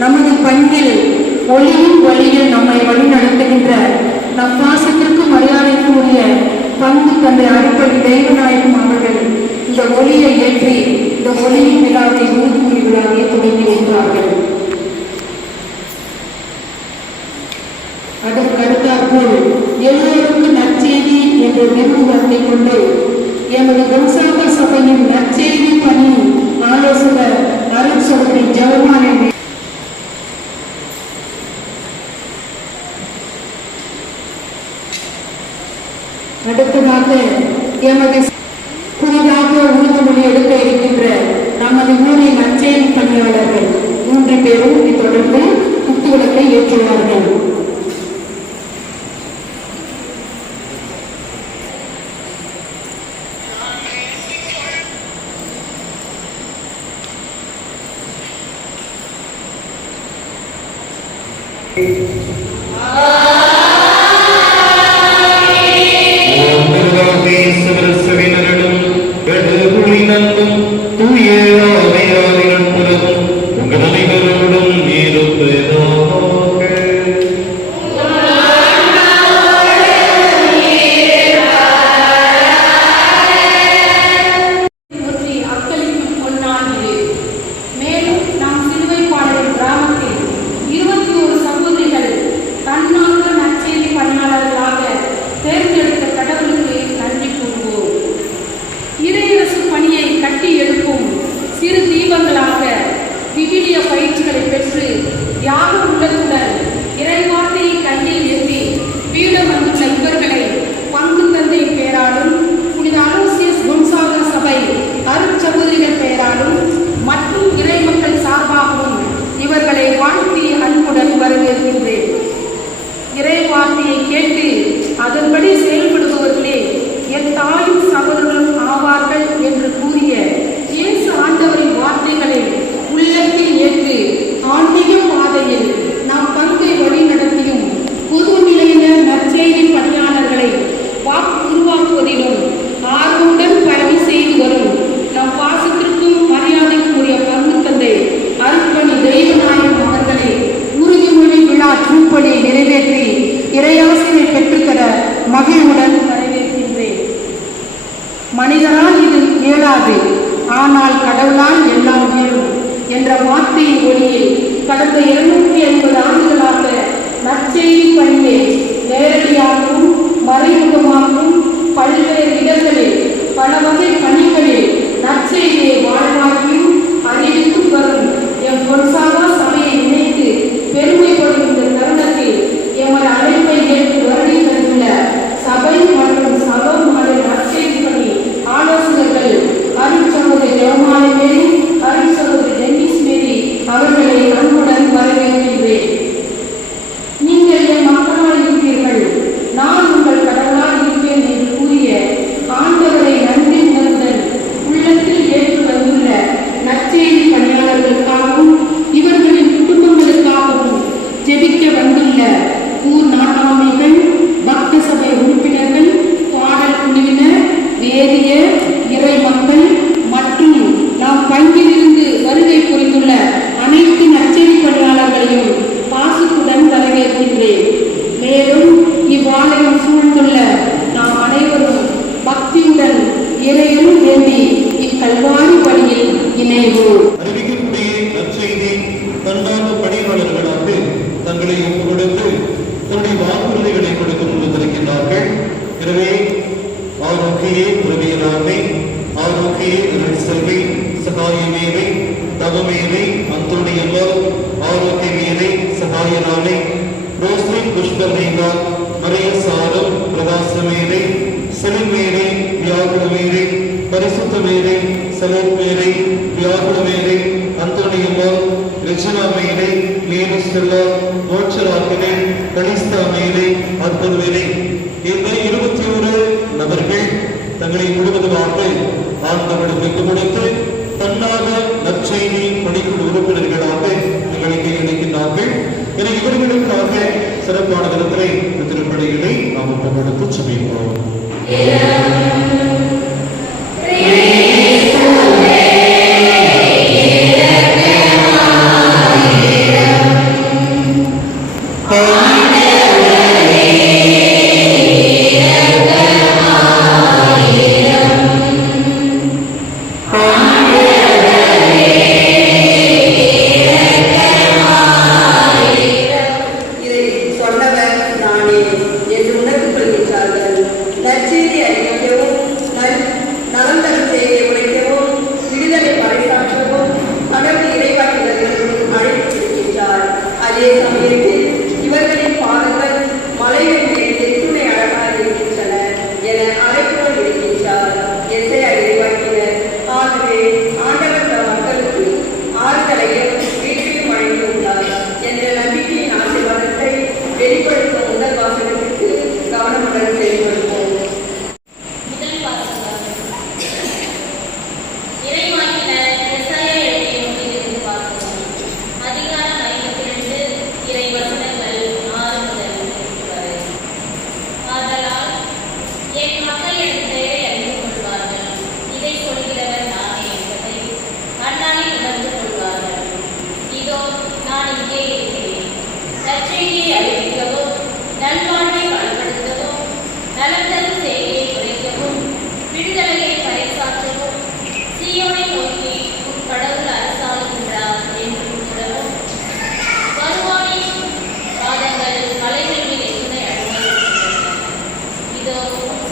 நமது பங்கில் ஒளியும் வழியில் நம்மை வழிநடத்துகின்ற நம் பாசத்திற்கும் மரியாதைக்கும் உரிய பங்கு தந்தை அடிப்படை தெய்வநாயகம் அவர்கள் இந்த ஒளியை ஏற்றி இந்த ஒளியின் விழாவை ஊர்கூறி விழாவை தொடங்கி வைத்தார்கள். அதற்கடுத்தாற்போல் எல்லோருக்கும் நற்செய்தி என்ற நிறுவனத்தை கொண்டு எமது வம்சாக சபையின் நற்செய்தி பணி ஆலோசகர் அருள் சகோதரி ஜெயமாலை அடுத்ததாக எமது புதிதாக உறுதிமொழி எடுக்க இருக்கின்ற நமது ஊரின் நற்செய்தி பணியாளர்கள் 3 பேரும் தொடர்ந்து குத்துவிளக்கை ஏற்றுவார்கள். மேலும் நாம் சிலுவைப்பாளையம் கிராமத்தில் 21 சகோதரிகள் வார்த்தையின் ஒளியில் கடந்த 250 ஆண்டுகளாக நற்செய்தி பணியை நேரடியாகவும் மறைமுகமாகவும் பல்வேறு இடங்களில் பல வகை பணிகளில் நற்செய்தியை வாழ்வாரையும் அறிவித்து வரும் எம் பொன்சாகா சபையை நினைத்து பெருமைப்படும் இந்த தருணத்தில் எமது அழைப்பை ஏற்று வருகை தந்துள்ள சபை மற்றும் சகோதரர்களின் நற்செய்தி பணி ஆலோசகர்கள் அருட்சகோதரி ஜெயமாலை மேரி, அருட்சகோதரி டென்னிஸ் மேரி அவர்களை அன்புடன் வரவேற்கின்றேன். நீங்கள் என் மக்களால் இருப்பீர்கள், நான் உங்கள் கடவுளால் இருப்பேன் என்று கூறிய ஆண்டவரை நன்றி உணர்வுடன் உள்ளத்தில் ஏற்று வந்துள்ள நற்செய்தி பணியாளர்களுக்காகவும் இவர்களின் குடும்பங்களுக்காகவும் ஜெபிக்க வந்துள்ள ஊர் நாட்டாமைகள், பக்த சபை உறுப்பினர்கள், பாடல் குழுவினர், வேதிய இறை மக்கள் மற்றும் நாம் பங்கிலிருந்து வருகை புரிந்துள்ள அனைத்து நற்செய்தி பணியாளர்களையும் பாசத்துடன் வரவேற்கின்றேன். மேலும் இவ்வாலயம் சூழ்ந்துள்ள நாம் அனைவரும் பக்தியுடன் இறைவன் வேண்டி இக்கல்வாரி பணியில் இணைவோம். அறிவிக்கக்கூடிய நற்செய்தி தன்னார்வ பணியாளர்களாக தங்களை ஒப்புக்கொடுத்து தன்னுடைய வாக்குறுதிகளை கொடுக்க முன்வந்திருக்கின்றார்கள். எனவே ஆரோக்கியே பிரவியலாமை, ஆரோக்கியே செல்வி, சகாயமேவை, தவமேவை, அந்தோணியம்மாள், ஆரோக்கியமேவை, சகாயனாமை, ரோஸ்லின் புஷ்பமேகா, மரிய சாரம், பிரகாசமேவை, செலிமேவை, வியாகுலமேவை, பரிசுத்தமேவை, செலோமேவை, வியாகுலமேவை, அந்தோணியம்மாள், ரெஜினா மேலை, மேலுஸ்டெல்லா, மோட்சராக்கனை, கலிஸ்தா மேலை, அற்புதவேலை. இந்த 21 நபர்கள் தங்களை முழுவதுமாக ஆண்டவருக்கு கொடுத்து தன்னாக நற்செய்தி பணிக்குழு உறுப்பினர்களாக எங்களுக்கு இணைக்கின்றார்கள். என இவர்களுக்காக சிறப்பான விதத்திலே திருப்பணிகளை நாம் ஒப்புக்கொடுத்து சுபிப்போம்.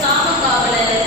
சாம காவலர்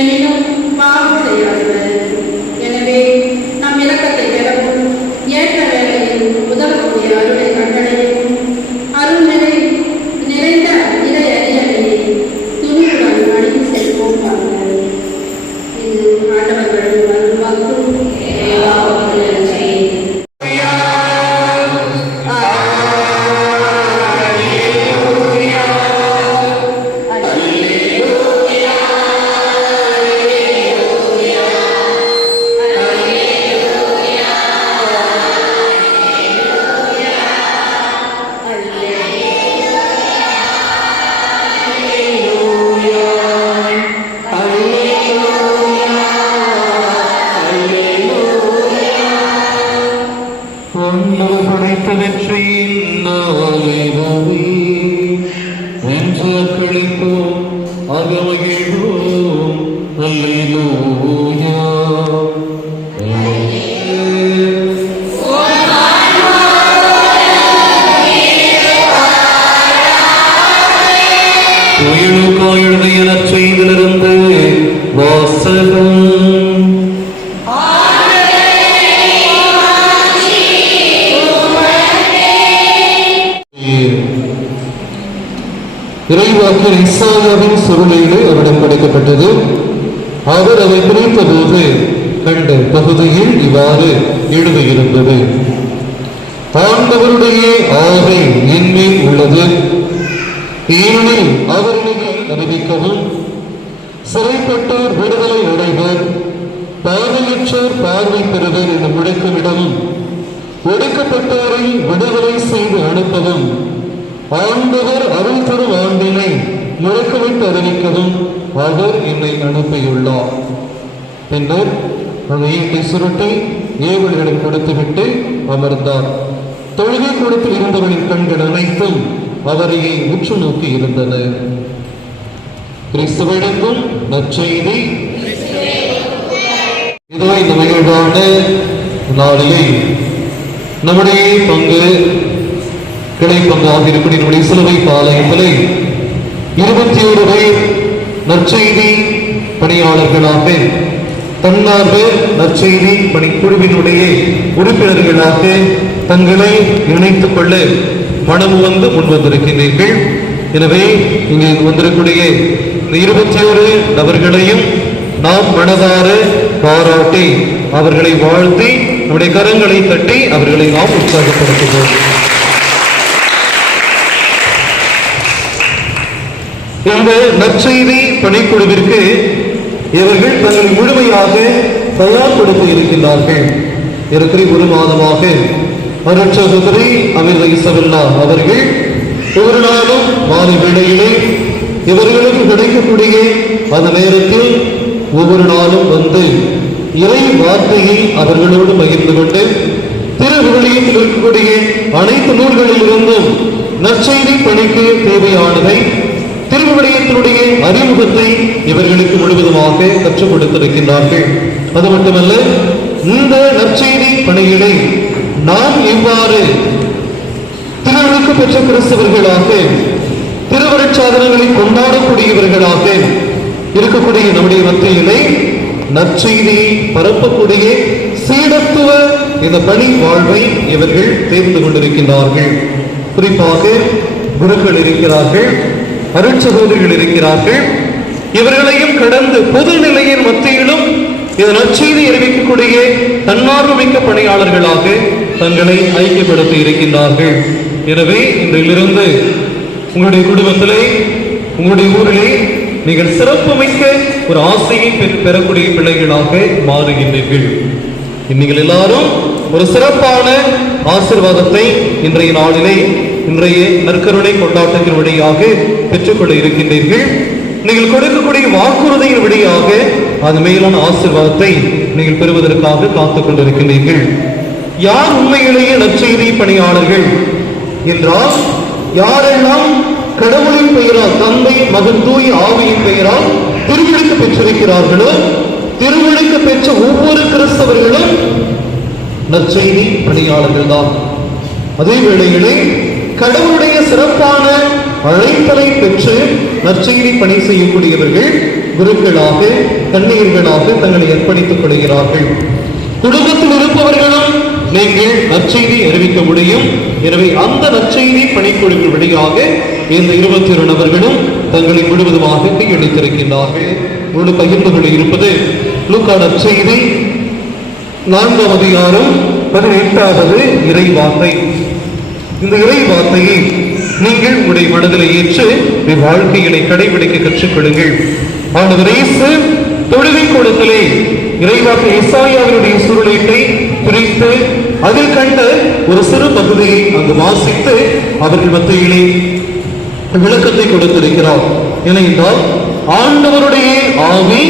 எனினும் பாவம் செய்யாதவர். எனவே நம் இலக்கத்தை பெறவும் ஏற்ற வேளையில் உதவக்கூடிய அருளை கண்டடையும் அருள் நிறைந்த இறை அறியலையை துணிவுடன் அணிந்து செல்வோம். பாருங்கள், இது ஆண்டவர்கள் அருள்வாக்கு. செய்திலிருந்து வாசகம். இறைவாக்கில் இசாயாவின் சுருளீடு அவரிடம் கிடைக்கப்பட்டது. அவர் அதை குறித்த போது கண்ட பகுதியில் இவ்வாறு எழுதியிருந்தது: ஆண்டவருடைய ஆணை என்மேல் உள்ளது, ஏனெனில் அவர் அறிவிக்கவும், சிறைப்பட்டோர் விடுதலை அடைவர், பார்வையற்றோர் பார்வை பெறுவர் என முழக்கமிடவும், ஒடுக்கப்பட்டோரை விடுதலை செய்து அனுப்பவும், ஆண்டவர் அருள் தரும் ஆண்டினை முழக்கமிட்டு அறிவிக்கவும் அவர் என்னை அனுப்பியுள்ளார். பின்னர் அந்த ஈட்டை சுருட்டி ஏவல்களை கொடுத்துவிட்டு அமர்ந்தார். தொழுகை கூடத்தில் இருந்தவரின் கண்கள் அனைத்தும் அவரையே உற்று நோக்கி இருந்தன. கிறிஸ்துவிடம் நற்செய்தி. இதோ இந்த மகிழ்வான நாளிலே நம்முடைய பங்கு கிளை பங்காக இருக்கக்கூடிய நம்முடைய சிலுவை பாளையத்திலே 21 பேர் நற்செய்தி பணியாளர்களாக, தன்னார்வ நற்செய்தி பணிக்குழுவினுடைய உறுப்பினர்களாக தங்களை இணைத்துக் கொள்ள மனம் வந்து முன்வந்திருக்கிறீர்கள். எனவே இங்கே வந்திருக்கூடிய 21 நபர்களையும் நாம் மனதார பாராட்டி அவர்களை வாழ்த்தி நம்முடைய கரங்களை தட்டி அவர்களை நாம் உற்சாகப்படுத்துவோம். இந்த நற்செய்தி பணிக்குழுவிற்கு இவர்கள் தங்களை முழுமையாக தயார்படுத்தி இருக்கின்றார்கள். இருக்கிற ஒரு மாதமாக அருட்சகோதரி அமிர்த இசபெல்லா அவர்கள் ஒவ்வொரு நாளும் மாலை வேளையிலே இவர்களுக்கு கிடைக்கக்கூடிய அந்த நேரத்தில் ஒவ்வொரு நாளும் வந்து இறை வார்த்தையை அவர்களோடு பகிர்ந்து கொண்டு திருவிவிலியத்தில் இருக்கக்கூடிய அனைத்து நூல்களில் இருந்தும் நற்செய்தி பணிக்கு தேவையானதை திருவிவிலியத்தினுடைய அறிமுகத்தை இவர்களுக்கு முழுவதுமாக கற்றுக் கொடுத்திருக்கின்றார்கள். அது மட்டுமல்ல, இந்த நற்செய்தி பணியிலே நாம் எவ்வாறு திருவிழுக்கு பெற்ற கிறிஸ்தவர்களாக திருவருட்சாதனங்களை கொண்டாடக்கூடியவர்களாக இருக்கக்கூடிய நம்முடைய மத்தியிலே நற்செய்தியை பரப்பக்கூடிய சீடத்துவ இந்த பணி வாழ்வை இவர்கள் தேர்ந்து கொண்டிருக்கின்றார்கள். குறிப்பாக குருக்கள் இருக்கிறார்கள், அருட்சகோதரிகள் இருக்கிறார்கள். இவர்களையும் கடந்து பொது நிலையின் மத்தியிலும் இந்த நற்செய்தி அறிவிக்கக்கூடிய தன்னார்வமிக்க பணியாளர்களாக தங்களை ஐக்கியப்படுத்தி இருக்கின்றார்கள். எனவே இன்றிலிருந்து உங்களுடைய குடும்பத்திலே, உங்களுடைய ஊரிலே நீங்கள் சிறப்பு மிக்க ஒரு ஆசையை பெறக்கூடிய பிள்ளைகளாக மாறுகின்றீர்கள். நீங்கள் எல்லாரும் ஒரு சிறப்பான ஆசீர்வாதத்தை இன்றைய நாளிலே, இன்றைய நற்கருணை கொண்டாட்டத்தின் வழியாக பெற்றுக்கொள்ள இருக்கின்றீர்கள். நீங்கள் கொடுக்கக்கூடிய வாக்குறுதியின் வழியாக அது மேலான ஆசீர்வாதத்தை நீங்கள் பெறுவதற்காக காத்துக் கொண்டிருக்கின்றீர்கள். யார் உண்மையிலேயே நற்செய்தி பணியாளர்கள் என்றால், யாரெல்லாம் கடவுளின் பெயரால், தந்தை மகன் தூய ஆவியின் பெயரால் திருவிழுக்கு பெற்றிருக்கிறார்களோ, திருவிழுக்கு பெற்ற ஒவ்வொரு கிறிஸ்தவர்களும் நற்செய்தி பணியாளர்கள் தான். அதே வேளையிலே கடவுளுடைய சிறப்பான அழைத்தலை பெற்று நற்செய்தி பணி செய்யக்கூடியவர்கள் குருக்களாக கன்னியர்களாக தங்களை அர்ப்பணித்துக் கொள்கிறார்கள். குடும்பத்தில் இருப்பவர்களும் நீங்கள் நற்செய்தி அறிவிக்க முடியும். எனவே அந்த நற்செய்தி பணிக்குழுவின் வழியாக இந்த 21 நபர்களும் தங்களை முழுவதுமாக கையெழுத்திருக்கின்றார்கள். ஒரு பகிர்ந்து கொள்ள இருப்பது லூக்கா நற்செய்தி 4ஆம் அதிகாரம் 18வது இறை வார்த்தை. இந்த இறை வார்த்தையை நீங்கள் உங்களுடைய மனதில் ஏற்று வாழ்க்கையினை கடைபிடிக்க கற்றுக்கொள்ளுங்கள். ஆண்டவர் இயேசு தொழுகை கூடத்திலே இறைவாக்கு எசாயாவினுடைய சுருளீட்டை பிரித்து அதில் கண்ட ஒரு சிறு பகுதியை அங்கு வாசித்து அவர்கள் மத்தியிலே விளக்கத்தை கொடுத்திருக்கிறார். ஏனென்றால் ஆண்டவருடைய ஆவி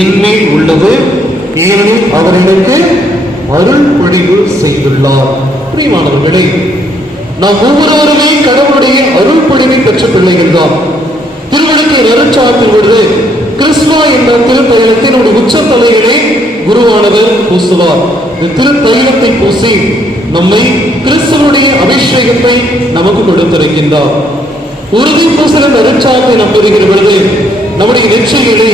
என்மேல் உள்ளது, ஏனெனில் அவர் எனக்கு அருள் பொழிவு செய்துள்ளார். பிரியமானவர்களே, நாம் ஒவ்வொருவருமே கடவுளுடைய அருள் பொழிவை பெற்ற பிள்ளைகள் தான். திருவிழுக்கை நறுச்சாற்றும் பொழுது கிறிஸ்துவா என்ற திருத்தைலத்தினுடைய உச்சத்தலையிலே குருவானவர் பூசுவார். இந்த திருத்தைலத்தை பூசி நம்மை கிறிஸ்துவனுடைய அபிஷேகத்தை நமக்கு கொடுத்திருக்கின்றார். உறுதி பூசல நறுச்சாத்தை நாம் பெறுகிற பொழுது நம்முடைய நெற்றியிலே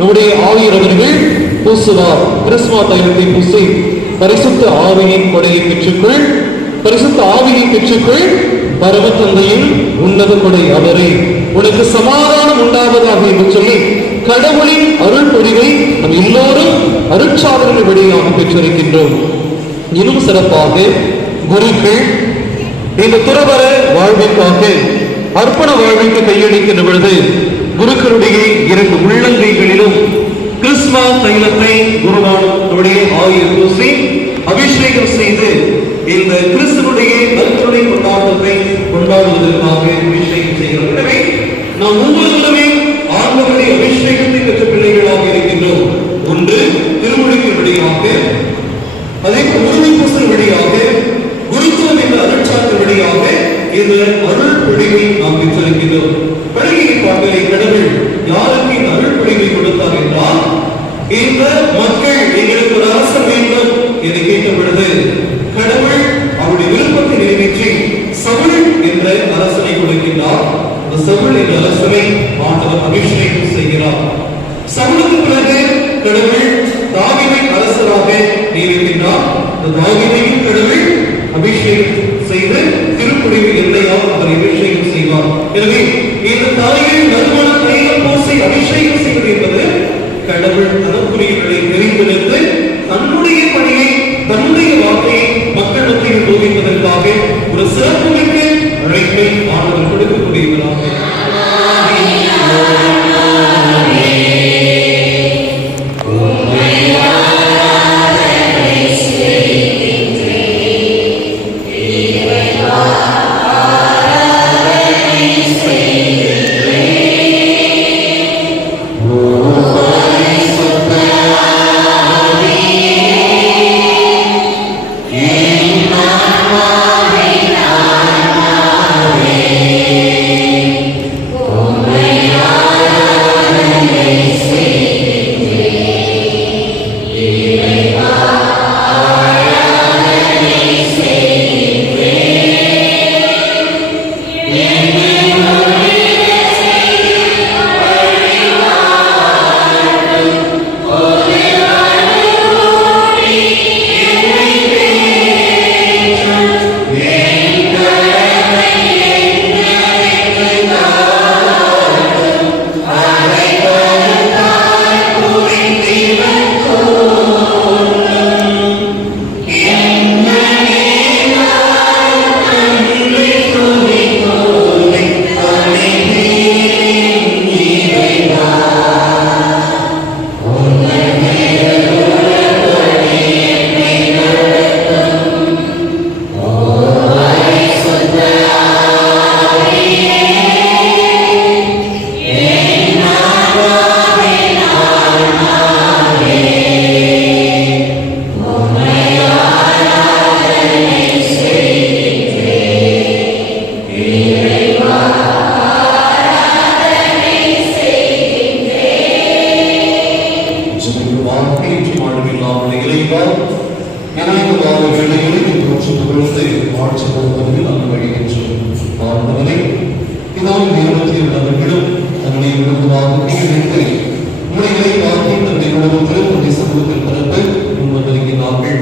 நம்முடைய ஆவியரவர்கள் பூசுவார். கிறிஸ்துவ தைலத்தை பூசி பரிசுத்த ஆவியின் கொடையை பெற்றுக்கொள், பரிசுத்த ஆவியை பெற்றுக்கொள், பரம தந்தையின் உன்னத கொடை அவரே, உனக்கு சமாதானம் உண்டாவதாக என்று சொல்லி கடவுளின் அருள் பொழிவை நம் எல்லோரும் அருட்சாதனை வழியாக பெற்றிருக்கின்றோம். இன்னும் சிறப்பாக குருக்கள் இந்த துறவர வாழ்விற்காக அர்ப்பண வாழ்விற்கு கையளிக்கின்ற பொழுது குருக்களுடைய 2 உள்ளங்கைகளிலும் கிறிஸ்துவ தைலத்தை குருவானுடைய ஆயுள் பூசி அபிஷேகம் செய்து இந்த கிறிஸ்துவனுடைய நற்கருணை கொண்டாட்டத்தை கொண்டாடுவதற்காக அபிஷேகம் செய்கிறோம். எனவே நாம் ஒவ்வொருவருமே ஆண்டவருடைய அபிஷேகத்தை பெற்ற பிள்ளைகளாக இருக்கின்றோம். ஒன்று திருமுழுக்கின் வழியாக, அதே உறுதி பூசல் வழியாக, குருத்துவம் என்ற அருட்சாற்று வழியாக இந்த அருள் பொழிவை நாம் பெற்றிருக்கின்றோம். பழகிய பாடலை கடவுள் யாருக்கு இந்த அருள் பொழிவை கொடுத்தார் என்றால், இந்த மக்கள் எங்களுக்கு ஒரு அரசர் வேண்டும் என்று கேட்ட பொழுது கடவுள் அவருடைய விருப்பத்தை நிறைவேற்றி சவுல் என்ற அரசனை கொடுக்கின்றார். அந்த சவுல் என்ற அரசனை ஆண்டவர் அபிஷேகம் செய்கிறார். சவுலுக்கு பிறகு கடவுள் தாவீதை அரசராக நியமிக்கின்றார். அந்த தாவீதையும் கடவுள் அபிஷேகம் செய்து திருப்புடிவு எல்லையால் அவர் அபிஷேகம் செய்வார். எனவே இந்த தாயை நறுமண தைலம் பூசி அபிஷேகம் செய்வது என்பது கடவுள் அதற்குரியவர்களை தெரிந்தெடுத்து தன்னுடைய பணியை, தன்னுடைய வார்த்தையை மக்கள் மத்தியில் போதிப்பதற்காக ஒரு சிறப்புமிக்க அழைப்பை ஆண்டவர் கொடுக்கக்கூடியவராக இவைகளை வாங்கி தன்னுடைய குடும்பத்தில் தன்னுடைய சமூகத்தில் பிறந்து முன்வந்திருக்கிறார்கள்.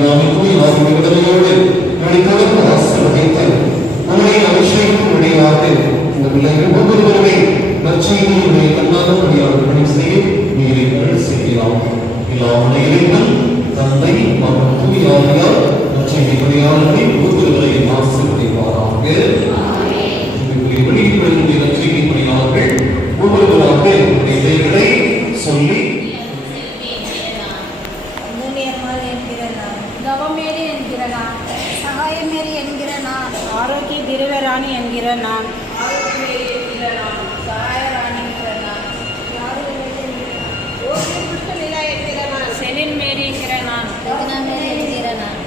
நாங்கள் தூய் ஆகும் விடுதலையோடு நம்முடைய தொடர்பு ஆசீர்வதித்து உங்களை அபிஷேகம் வழியாக இந்த பிள்ளைகள் ஒவ்வொருவருமே நற்செய்தியுடைய கண்ணாக பணியாளர்களை செய்ய நீங்கள் செய்யலாம். இல்லாமல் இறைவன் தந்தை மகன் தூய் ஆகியார் நற்செய்தி பணியாளர்களை ஒவ்வொருவரையும் ஆசீர்வதிப்பாராக. வெளியிடக்கூடிய நற்செய்தி பணியாளர்கள் ஒவ்வொருவராக இவைகளை சொல்லி தவமேரி என்கிற நான், சகாயமேரி என்கிற நான், ஆரோக்கிய திருவராணி என்கிற நான், சகாயராணி என்கிற நான், செலின் மேரி என்கிற நான், மேரி என்கிற நான்,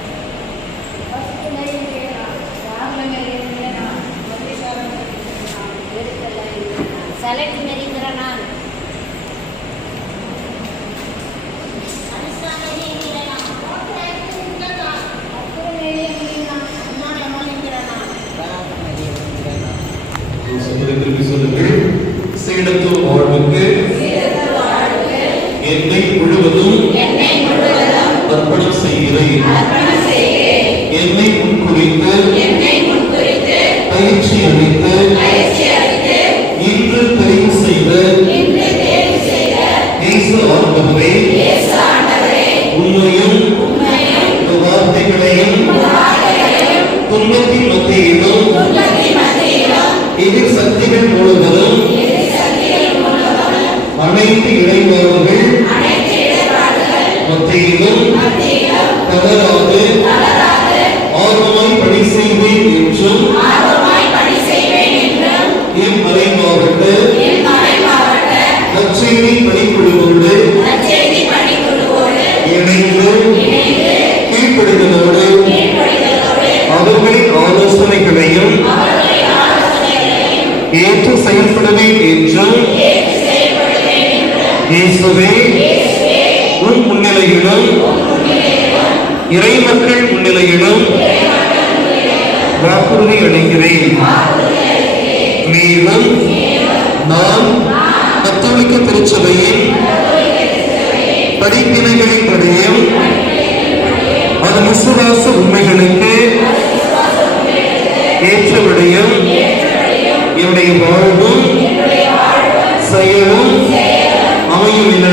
சலட் மேரி என்கிற நான், திருப்பி சொல்லுங்கள். சீடத்துவ வாழ்வுக்கு என்னை முழுவதும் அர்ப்பணம் செய்கிறேன். என்னை முன்குறித்து பயிற்சி அளித்து இன்று தெரிவு செய்த இயேசு ஆண்டவரே, உண்மையும் வார்த்தைகளையும் துன்பத்தின் மத்தியிலும் எதிர் சக்திகள் முழுவதும் அனைத்து இடைமேல்கள் மத்தியிலும் தவறாது ஆர்வமாய் பணி செய்வேன் என்றும் என் மறைமாவட்ட நற்செய்தி பணிக்குழுவோடு இணைந்து கீழ்ப்படுவதோடு அவர்களின் ஆலோசனைகளையும் ஏற்று செயல்படுவேன் என்றும் இயேசுவே உன் முன்னிலையிலும் இறைமக்கள் முன்னிலையிலும் வாக்குறுதி அளிக்கிறேன். மேலும் நான் கத்தோலிக்க திருச்சபையின் படிப்பினைகளின் படியும் அதன் விசுவாச உண்மைகளுக்கு ஏற்றபடியும் என்னுடைய வாழ்வும் செயலும் அமையும் என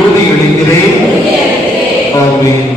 உறுதியளிக்கிறேன். ஆமென்.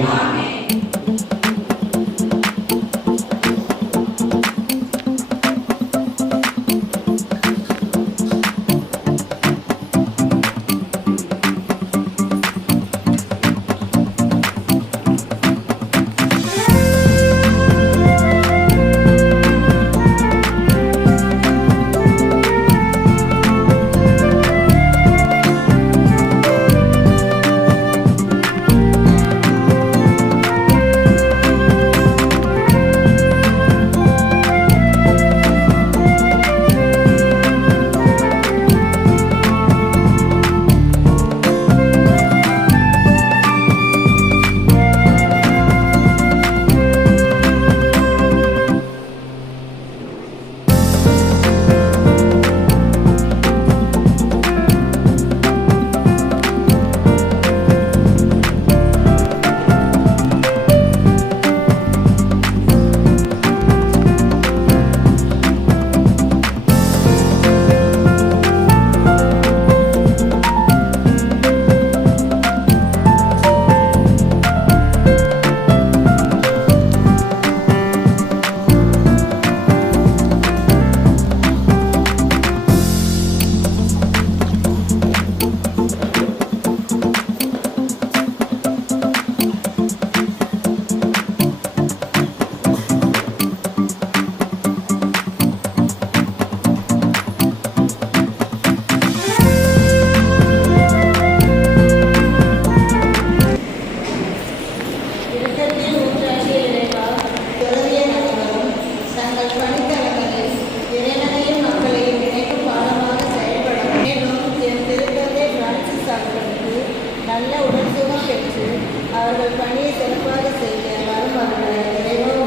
அவர்கள் பணியை சிறப்பாக செய்ய வரும் அவர்களை இறைவன்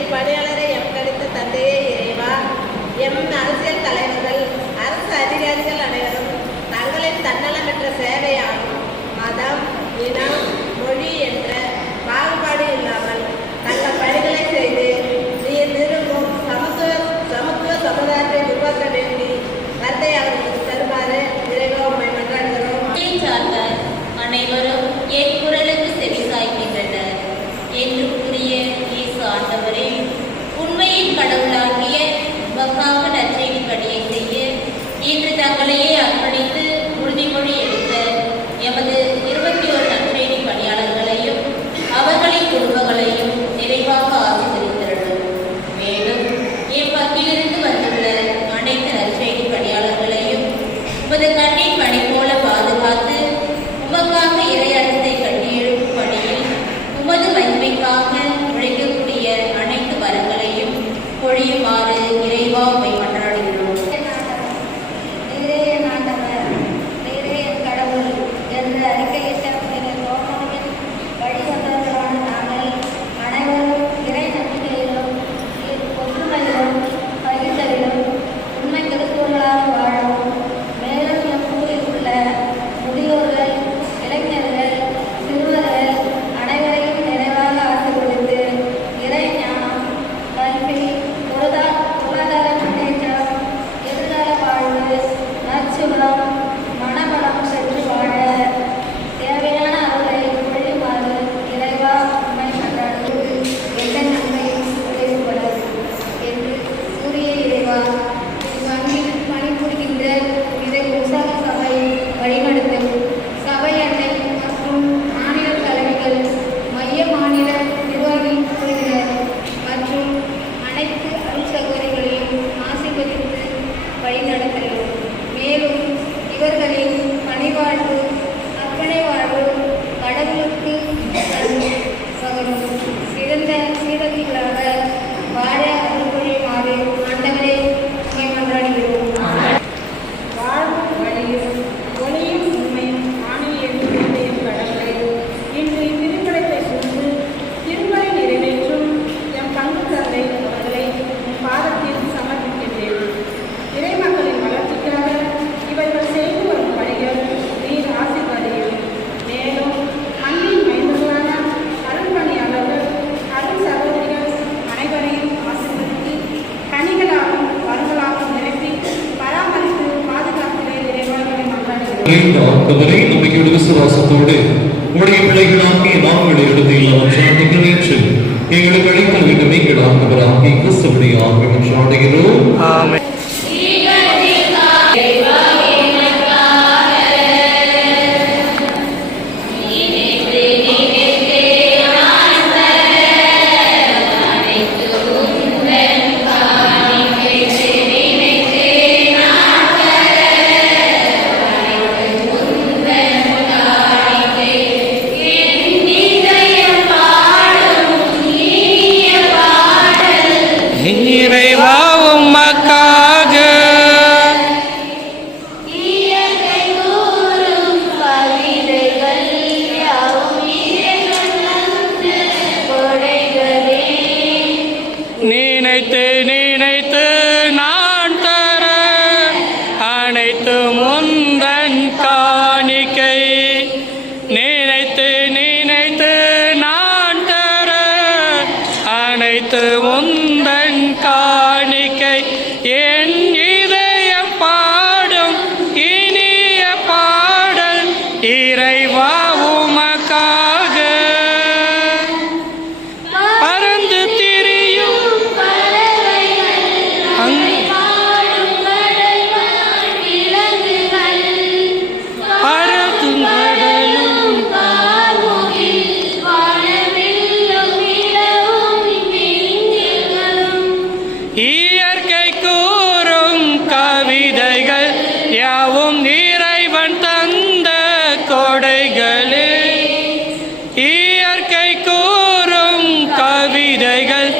இப்பணியாளரை எம்கடித்த தந்தையே இறைவா, எம் அரசியல் தலைவர்கள், அரசு அதிகாரிகள் அனைவரும் கனி போல பாதுகாத்து உமக்காக இறையரசை கட்டி எழுப்பும் பணியில் உமது மகிமைக்காக உழைக்கக்கூடிய அனைத்து வரங்களையும் பொழியுமாறு இறைவா உம்மை மன்றாடுகிறோம். நீரே என் ஆண்டவர், நீரே என் கடவுள் என்று அறிக்கையிட்ட புனித ரோமாவின் வழிவந்தவர்களான நாங்கள் அனைவரும் இறை நம்பிக்கையிலும் ஒற்றுமையிலும் பகிர்ந்தலிலும் உண்மை திருத்தூர்களாக வாழவும், மேலும் எம் ஊரில் உள்ள முதியோர்கள், இளைஞர்கள், சிறுவர்கள் அனைவரையும் நிறைவாக ஆசீர்வதித்து இறை ஞானம், கல்வி, பொருளாதார முன்னேற்றம், எதிர்கால வாழ்வு, நற்சுகம், மனவளம் பெற்று வாழ தேவையான அருளை பொழியுமாறு இறைவா உம்மை மன்றாடுகிறோம். எந்த நன்மையும் உதவிப்படாது என்று கூறிய இறைவா, பணியில் பணிபுரிகின்ற இதை உற்சாக சபை வழிநடத்தும் சபை அன்னை மற்றும் மாநில தலைவிகள், மைய மாநில நிர்வாகி குழுவினர் மற்றும் அனைத்து அருட்சகோதரிகளையும் ஆசீர்வதித்து வழிநடத்துகிறோம். மேலும் இவர்களின் பணிவாழ்வு, அர்ப்பணை வாழ்வு கடவுளுக்கு பகரும் சிறந்த சீடர்களாக வாழ அருள் புரியுமாறு ஆண்டவரே உம்மை மன்றாடுகிறோம். வாழ்வும் வழியும் ஒளியும் உண்மையும் ஆணையும் கடவுளை இன்று இத்திருப்படத்தை சுமந்து திருமலை நிறைவேற்றும் எம் பங்கு தந்தை அவர்களை உம் பாதத்தில் சமர்ப்பிக்கின்றேன். இறைமக்களின் வளர்ச்சிக்காக இவர்கள் செய்து வரும் பணிகள் நீர் ஆசீர்வதியும். மேலும் மண்ணின் மைந்தர்களான அருள்பணியாளர்கள், அருள் சகோதரிகள் அனைவரையும் ஆசீர்வதித்து கனிகளாகவும் வரங்களாகவும் நிரப்பி பராமரித்து பாதுகாப்பிலே இறைவனை மன்றாடுகிறோம். ஆண்டவரை நம்பிக்கையோடு விசுவாசத்தோடு உடைய பிள்ளைகளாகிய நாங்கள் எடுத்து எல்லாவற்றையும் நிறைவேற்று எங்களுக்கு அழைத்த வேண்டும். எங்கள் ஆண்டவராகிய கிறிஸ்துவுடைய ஆண்டவரை சாடுகிறோம். இறைவா உமக்காக இயற்கை கூறும் கவிதைகள் யாவும் இறைவனது கொடைகளே. நினைத்து நினைத்து நான் தர அனைத்து முந்தன் காணிக்கை. நினைத்து நினைத்து நான் தர அனைத்து முந்தன் காணிக்கை. என் இதயம் பாடும் இனிய பாடல் இறைவா உமக்காக. பறந்து திரியும் பறந்துங்கடலும் இயற்கை கூறும் கவிதைகள் யாவும் இறைவன் தந்த கொடைகளே. இயற்கை கூறும் கவிதைகள்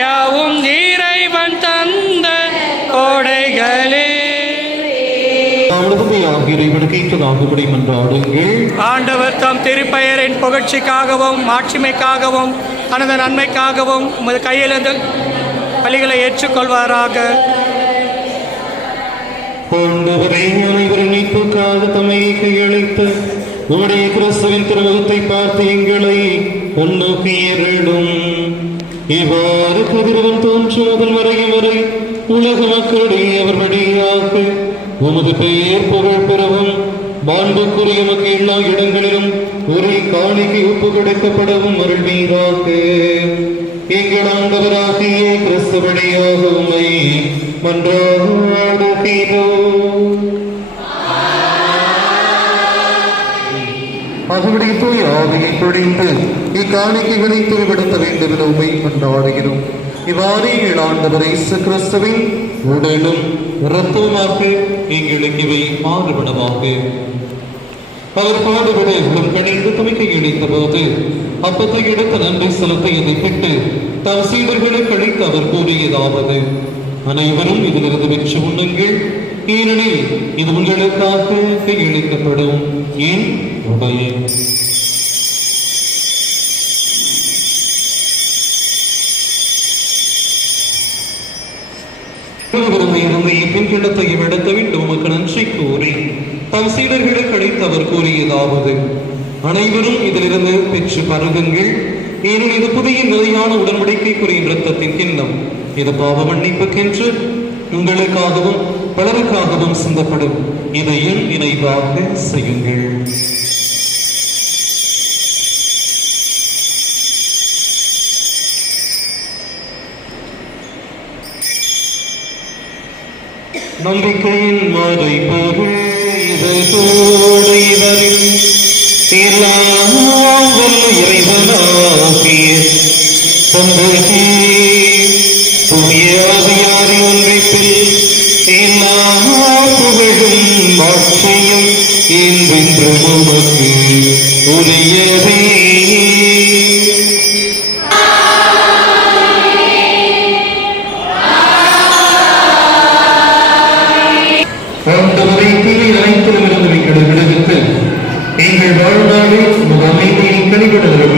யாவும் இறைவன் தந்த கொடைகளே. ஆண்டவர் தம் திருப்பெயரின் புகழ்ச்சிக்காகவும் மாட்சிமைக்காகவும் தனது நன்மைக்காகவும் உமது கையிலிருந்து பலிகளை ஏற்றுக்கொள்வாராக. ஆண்டவரே, அனைவரும் மீட்புக்காக தம்மை கையளித்து உம்முடைய கிறிஸ்துவின் திருமுகத்தை பார்த்து எங்களை முன்னோக்கியருளும். இவ்வாறு கதிரவன் தோன்றும் முதல் மறையும் வரை உலக மக்களுடைய அவர் வழியாக உமது பெயர் புகழ் பெறவும், மாண்புக்குரிய மக்கள் எல்லா இடங்களிலும் ஒரே காணிக்கை ஒப்பு கொடுக்கப்படவும் அருள்வீராக. எங்கள் ஆண்டவராகிய கிறிஸ்து வழியாக உம்மை மன்றாடுகிறோம். அவருடைய தூய ஆவியை பொழிந்து இக்காணிக்கைகளை திருவிடுத்த வேண்டும் என உம்மை கொண்டாடுகிறோம். இவ்வாறு எங்கள் ஆண்டவர் இயேசு கிறிஸ்துவின் உடலும் இரத்தமாக எங்களுக்கு இவை மாறுபடமாக. அவர் பாடுபட உடன் கணிந்து துமிக்கை இணைத்த போது அப்பத்தை எடுத்த நன்றி செலுத்த இதை பிட்டு தம் சீடர்களை கழித்து அவர் கூறியதாவது: அனைவரும் இதிலிருந்து பெற்று உண்ணுங்கள், ஏனெனில் இது உங்களுக்காக கையளிக்கப்படும் என் உடல். பின்கிடத்தையும் எடுத்து விட்டு உமக்கு நன்றி கூறி தம் சீடர்களை கழித்து அவர் கூறியதாவது: அனைவரும் இதிலிருந்து பெற்று பருகுங்கள், ஏனெனில் இது புதிய நிலையான உடன்படிக்கைக்குரிய இரத்தத்தின் கிண்ணம். இது பாவ மன்னிப்புக்கென்று உங்களுக்காகவும் பலருக்காகவும் சிந்தப்படும். இதையும் நினைவாக செய்யுங்கள். நம்பிக்கையின் மறைபொருள் இதோடு இவரில் எல்லாம் இறைவனாகிய தந்தையே தூய ஆவியாரின் ஒன்றிப்பில் எல்லா புகழும் மாட்சியும் என்றென்றும் உமக்கு உரியதே. எங்கள் வாழ்நாளில் அமைதியை கழிவிடுதல்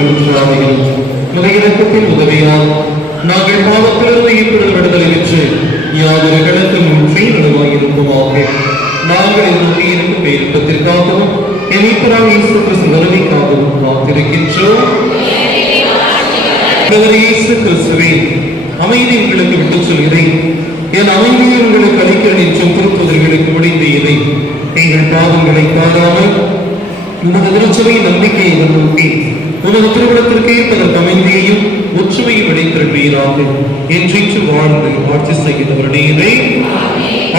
முதலிடத்தில் உதவியால் நாங்கள் பாவத்திலிருந்து இப்பொழுது விடுதலை பெற்று யாதொரு கணக்கும் முற்றி நடுவாயிருப்போமாக. நாங்கள் இருக்கும் பேருக்கத்திற்காகவும் எனிப்பராக இயேசு கிறிஸ்து வருகைக்காகவும் காத்திருக்கின்றோம். இயேசு கிறிஸ்துவே, அமைதி உங்களுக்கு விட்டுச் சொல்கிறேன், என் அமைதியை உங்களுக்கு அளிக்கிறேன் என்றும் திருப்புதல்களுக்கு முடிந்ததை எங்கள் பாவங்களை பாராமல் உனது திருச்சபையின் நம்பிக்கையை முன்னோக்கி உனது திருவிழத்திற்கு ஏற்பதற்கு அமைதியையும் ஒற்றுமையும் அளித்திருப்பீராக என்று வாழ்ந்து ஆட்சி செய்கிறவர் நீரே.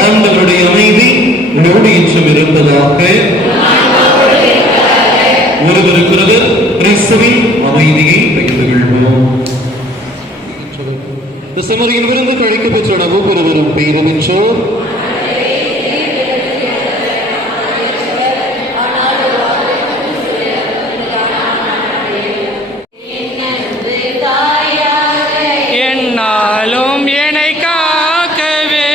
ஆண்டவருடைய அமைதி உன்னோடு என்றும் இருப்பதாக. ஒருவருக்கொருவர் கிறிஸ்துவின் அமைதியை பகிர்ந்து கொள்வோம். செம்மறியின் விருந்து கழிக்க பெற்ற ஒவ்வொருவரும் பெயரும் பெற்றோர். என்னாலும் என்னை காக்கவே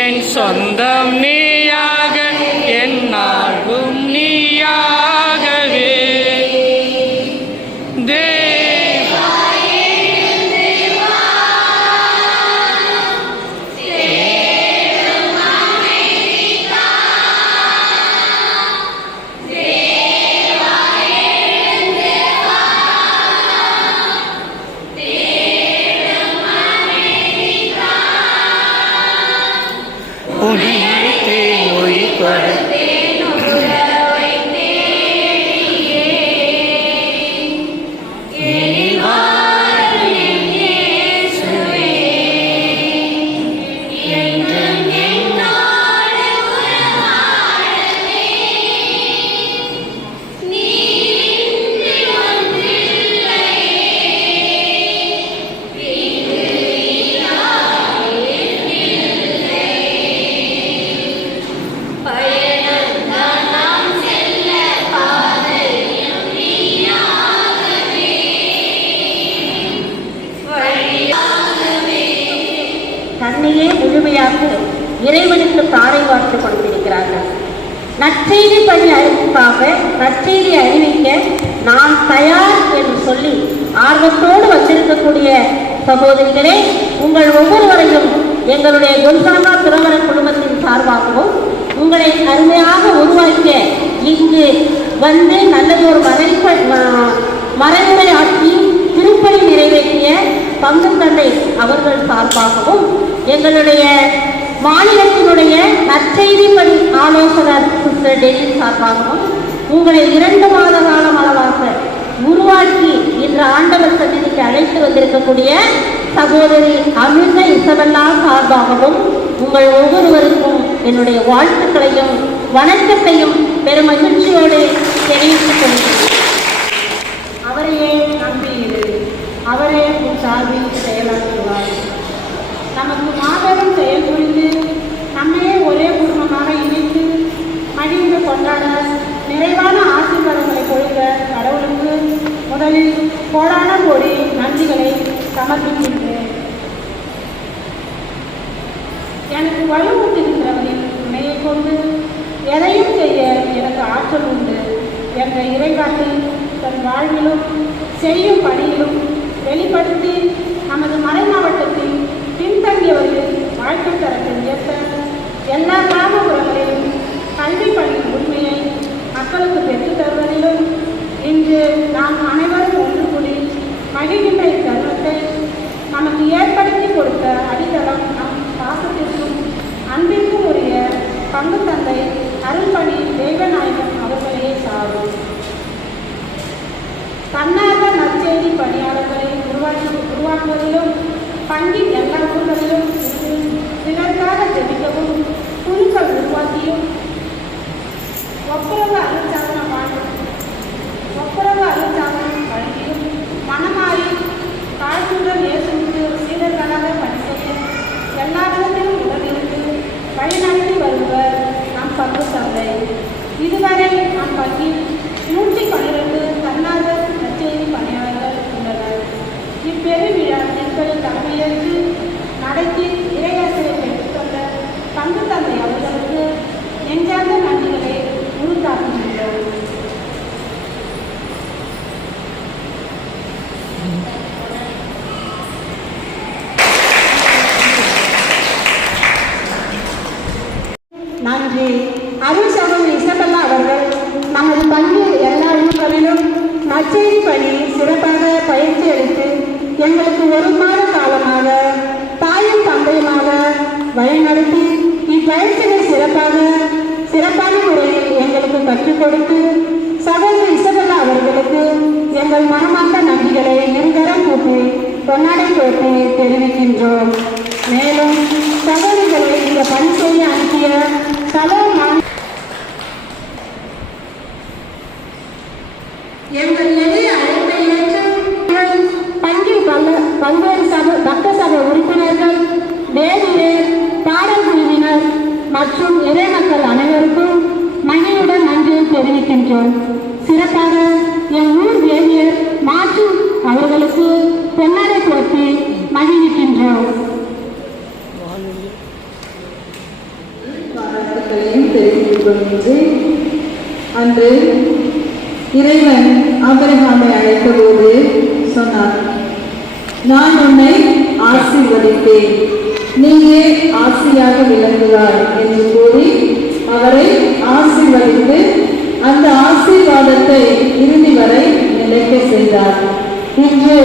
என் சொந்தம் நீயாக, என்னாலும் நீயாகவே. தன்னையே முழுமையாக இறைவனுக்கு தாரை வார்த்து கொடுத்திருக்கிறார்கள். நற்செய்தி பணி அறிவிப்பாக நற்செய்தி அறிவிக்க நான் தயார் என்று சொல்லி ஆர்வத்தோடு வந்திருக்கக்கூடிய சகோதரிகளே, உங்கள் ஒவ்வொருவரையும் எங்களுடைய கொன்சாகா துறவர குடும்பத்தின் சார்பாகவும் உங்களை அருமையாக உருவாக்கிய இங்கு வந்து நல்லதொரு மறைமுறை ஆட்சி திருப்பணி நிறைவேற்றிய பங்கு தந்தை அவர்கள் சார்பாகவும் எங்களுடைய மாநிலத்தினுடைய நற்செய்தி பணி ஆலோசகர் சிஸ்டர் டெல்லி சார்பாகவும் உங்களை 2 மாத காலம் அளவாக உருவாக்கி இன்று ஆண்டவர் சந்நிதிக்கு அழைத்து வந்திருக்கக்கூடிய சகோதரி அமிர்த இசபெல்லா சார்பாகவும் உங்கள் ஒவ்வொருவருக்கும் என்னுடைய வாழ்த்துக்களையும் வணக்கத்தையும் பெரும் மகிழ்ச்சியோடு தெரிவித்துக் கொள்கிறேன். அவரையே நம்பியிரு, அவரே உன் சார்பில் செயலாற்றுவார். நமக்கு மாபெரும் செயல் புரிந்து நம்மையே ஒரே குடும்பமாக இணைத்து மகிழ்ந்து கொண்டாட நிறைவான ஆசீர்வாதங்களை கொடுத்த கடவுளுக்கு முதலில் கோடான கோடி நன்றிகளை சமர்ப்பிக்கின்றேன். எனக்கு வலுவூட்டுகின்றவரின் துணையை கொண்டு எதையும் செய்ய எனக்கு ஆற்றல் உண்டு என்ற இறைவாக்கை தன் வாழ்விலும் செய்யும் பணியிலும் வெளிப்படுத்தி நமது மறை மாவட்டத்தில் பின்தங்கியவர்களின் வாழ்க்கை தரத்தை உயர்த்த எல்லா கிராமப்புறங்களிலும் கல்வி பணியின் உண்மையை மக்களுக்கு பெற்றுத் தருவதிலும் இன்று நாம் அனைவரும் ஒன்று கூடி மகிழ்கின்ற இத்தருணத்தை நமக்கு ஏற்படுத்தி கொடுத்த அடித்தளம் நம் பாசத்திற்கும் அன்பிற்கும் உரிய பங்கு தந்தை அருள்பணி தெய்வநாயகம் அவர்களே சாரும். தன்னார்வ நற்செய்தி பணியாளர்களை உருவாக்குவதிலும் பங்கின் எல்லா ஊர்களிலும் சிலருக்காக ஜெபிக்கவும் குழுக்கள் உருவாக்கியும் ஒப்புரவு அருட்சாதனம் வழங்கியும் மனமாறி காழ்ச்சுடன் இயேசுக்கு சீடர்களாக பணி செய்ய எல்லா விதத்திலும் உடனிருந்து வழிநடத்தி வருவர் நம் பங்கு தந்தை. இதுவரை நம் பங்கில் 112 தன்னார்வ நற்செய்தி பணியாளர்கள் உள்ளனர். இப்பெருவிழா நெற்களின் தலைமையேற்று நடத்தி இறையாசிரியை பெற்றுக்கொண்ட பங்கு தந்தை அவர்களுக்கு நெஞ்சார்ந்த நன்றிகளை உறுத்தாக்குகின்றோம். நன்றி. அருள் சகோதரி இசபெல்லா அவர்கள் நமது பங்கில் எல்லா ஊர்களிலும் நற்செய்தி பணி சிறப்பாக பயிற்சி அளித்து எங்களுக்கு ஒரு மாத காலமாக தாயும் தந்தையுமாக வழிநடத்தி இப்பயிற்சியை சிறப்பான முறையில் எங்களுக்கு கற்றுக் கொடுத்து சகோதரி இசபெல்லா அவர்களுக்கு எங்கள் மனமார்ந்த நன்றிகளை இருகரம் கூப்பி பொன்னாடை போட்டி தெரிவிக்கின்றோம். மேலும் சகோதரிகளை இந்த பணி செய்ய அனுப்பிய எங்கள் எளிய அழைப்பை ஏற்று பங்கில் பல்வேறு பக்த சபை உறுப்பினர்கள், வேதியர், பாடல் குழுவினர் மற்றும் இறை மக்கள் அனைவருக்கும் மகிழ்வுடன் நன்றியை தெரிவிக்கின்றோம். சிறப்பாக என் ஊர் வேதியர் மாற்று அவர்களுக்கு பொன்னாடை போட்டி மகிழ்விக்கின்றோம். தெரிவித்துக் கொள்கின்றேன். அன்று இறைவன் ஆபிரகாமை அழைத்தபோது சொன்னார், நான் உன்னை ஆசீர்வதிப்பேன், நீயே ஆசியாக விளங்குவாய் என்று கூறி அவரை ஆசீர்வதித்து அந்த ஆசீர்வாதத்தை இறுதி வரை நிலைக்க செய்தார். இன்று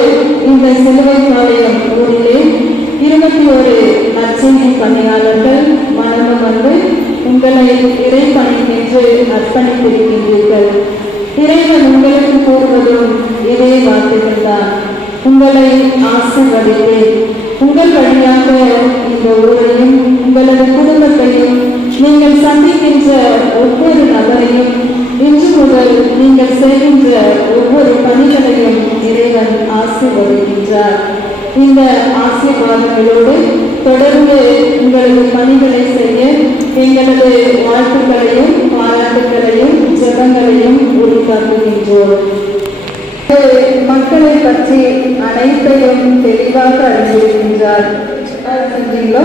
இந்த சிலுவை பாளையம் ஊரிலே 21 நற்செய்தி பணியாளர்கள் மனமும் வந்து உங்களை இறைப்பணிக்கென்று அர்ப்பணித்திருக்கின்றீர்கள். இறைவன் உங்களுக்கு கூறுவதும் இதே வார்த்தைகள் தான். உங்களை ஆசீர்வதிப்பேன். உங்கள் வழியாக இந்த ஊரையும் உங்களது குடும்பத்தையும் நீங்கள் சந்திக்கின்ற ஒவ்வொரு நபரையும் இன்று முதல் நீங்கள் செய்கின்ற ஒவ்வொரு பணிகளையும் இறைவன் ஆசீர்வதிக்கின்றார். இந்த ஆசீர்வாதங்களோடு தொடர்ந்து உங்களது பணிகளை செய்ய எங்களது வாழ்த்துக்களையும் பாராட்டுகளையும் ஜெபங்களையும் உறுதிப்படுத்துகின்றோம். மக்களை பற்றி அனைத்தையும் தெளிவாக அறிந்திருக்கின்றார். செஞ்சீங்களோ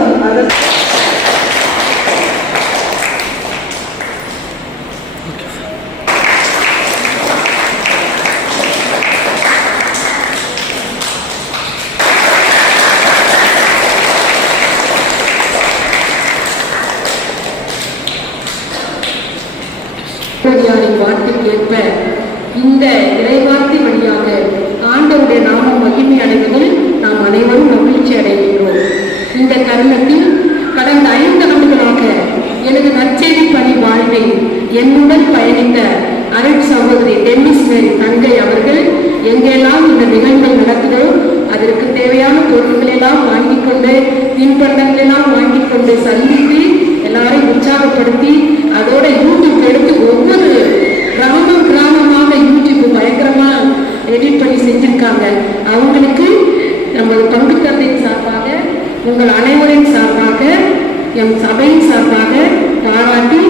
அதை வார்த்தைக்கு ஏற்ப இந்த இறைவார்த்தை வழியாக ஆண்டவருடைய நாமம் மகிமை அடைவதில் நாம் அனைவரும் மகிழ்ச்சி அடைகின்றோம். இந்த தருணத்தில் கடந்த 5 ஆண்டுகளாக எனது நற்செய்தி பணி வாழ்வில் என்னுடன் பயணித்த அருள் சகோதரி டென்னிஸ் மேரி தங்கை அவர்கள் எங்கெல்லாம் இந்த நிகழ்வுகள் நடக்குதோ அதற்கு தேவையான பொருட்கள் எல்லாம் வாங்கிக் கொண்டு தின்பண்டங்கள் எல்லாம் வாங்கிக் கொண்டு சந்தித்து எல்லாரையும் உற்சாகப்படுத்தி அதோட யூடியூப் எடுத்து ஒவ்வொரு கிராமமாக யூடியூப் பயங்கரமா எடிட் பண்ணி செஞ்சிருக்காங்க. அவங்களுக்கு நமது பங்கு தந்தையின் சார்பாக உங்கள் அனைவரும் சபையின் சார்பாக பாராட்டி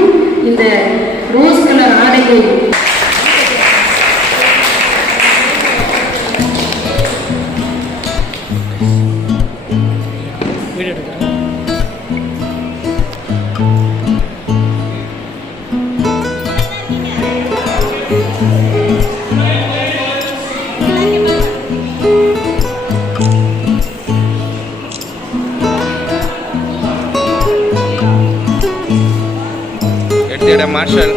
இந்த ரோஸ் கலர் ஆடையை வீடியோ எடுக்கிறேன். எடுத்துக்கிட்ட மார்ஷல்